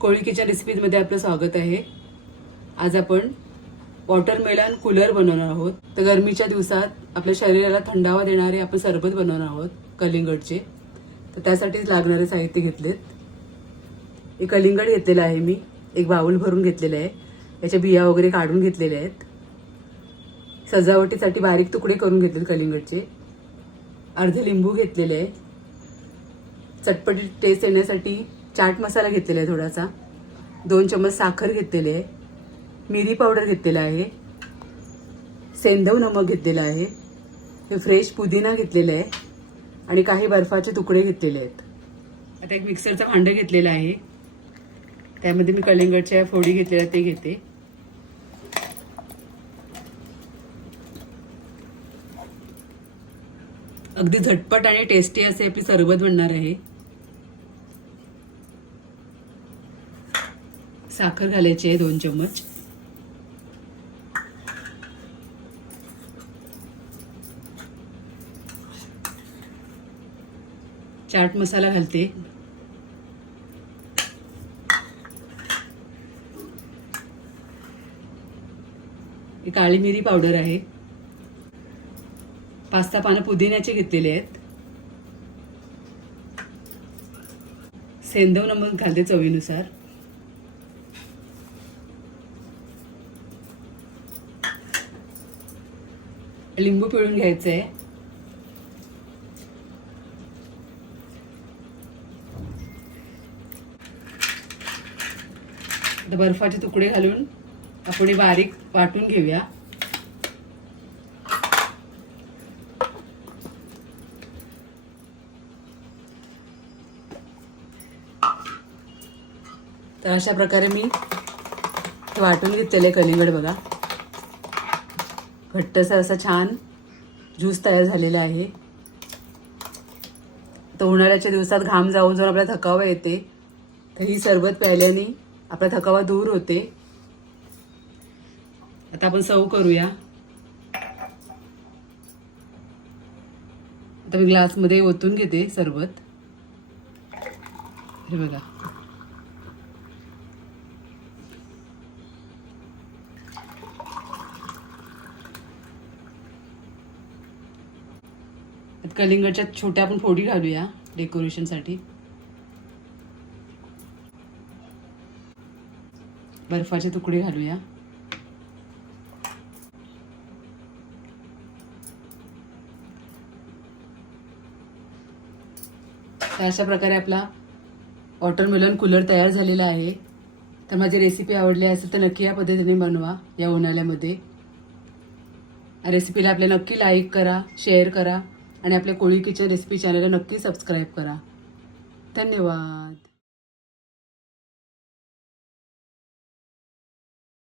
कोळी kitchen रेसिपीमध्ये आपलं स्वागत आहे. आज आपण वॉटरमेलन कूलर बनवणार आहोत. तर गरमीच्या दिवसात आपल्या शरीराला थंडावा देणारे आपण सरबत बनवणार आहोत कलिंगडचे. तर त्यासाठीच लागणारे साहित्य घेतलेत. एक कलिंगड घेतलेलं आहे मी. एक बाऊल भरून घेतलेलं आहे. याच्या बिया वगैरे काढून घेतलेल्या आहेत. सजावटीसाठी बारीक तुकडे करून घेतले कलिंगडचे. अर्धे लिंबू घेतलेले आहे. चटपटी टेस्ट येण्यासाठी चाट मसाला घेतलेला आहे थोडासा. दोन चम्मच साखर घेतलेली आहे. मिरी पावडर घेतलेला आहे. सेंधव नमक घेतलेला आहे. हे फ्रेश पुदिना घेतलेला आहे. आणि काही बर्फाचे तुकडे घेतलेले आहेत. आता एक मिक्सरचं भांडं घेतलेलं आहे. त्यामध्ये मी कलिंगडच्या फोडी घेतलेल्या ते घेते. अगदी झटपट आणि टेस्टी असे आपली सरबत बनणार आहे. साखर घालायची आहे दोन चम्मच. चाट मसाला घालते. ही काळी मिरी पावडर आहे. पाच सहा पानं पुदिन्याचे घेतलेले आहेत. सेंधव नमक घालते चवीनुसार. लिंबू पिळून घ्यायचं. आहे आता बर्फाचे तुकडे घालून आपण बारीक वाटून घेऊया. तर अशा प्रकारे मी ते वाटून घेतलेले कलिंगड बघा. घट्टसर असा छान ज्यूस तयार झालेला आहे. तर उन्हाळ्याच्या दिवसात घाम जाऊन जाऊन आपला थकावा येते. तर ही सरबत प्यायल्याने आपला थकावा दूर होते. आता आपण सर्व करूया. आता मी ग्लासमध्ये ओतून घेते सरबत. हे बघा. कलिंगडच्या छोट्या आपण फोडी घालूया डेकोरेशनसाठी. बर्फाचे तुकडे घालूया. तर अशा प्रकारे आपला वॉटरमेलन कूलर तयार झालेला आहे. तर माझी रेसिपी आवडली असेल तर नक्की या पद्धतीने बनवा या उन्हाळ्यामध्ये. रेसिपीला आपल्या नक्की लाईक करा शेअर करा. आणि आपल्या कोळी किचन रेसिपी चॅनलला नक्की सबस्क्राईब करा. धन्यवाद.